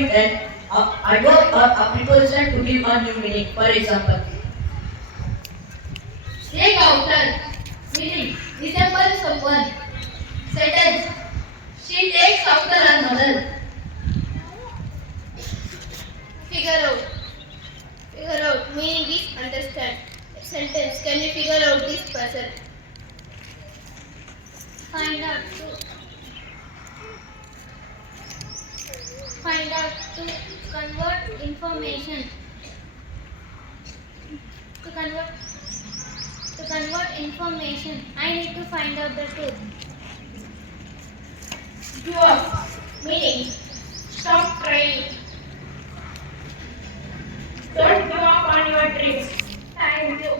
with an adverb or a preposition to give a new meaning. For example, Take outer. Meaning. Resemble someone. Sentence. She takes after her mother. Figure out. Figure out. Meaning is understand. Sentence. Can you figure out this person? Find out. Find out. To convert information. To convert. To convert information. I need to find out the truth. Give up. Meaning. Stop trying. Don't give up on your dreams. Thank you.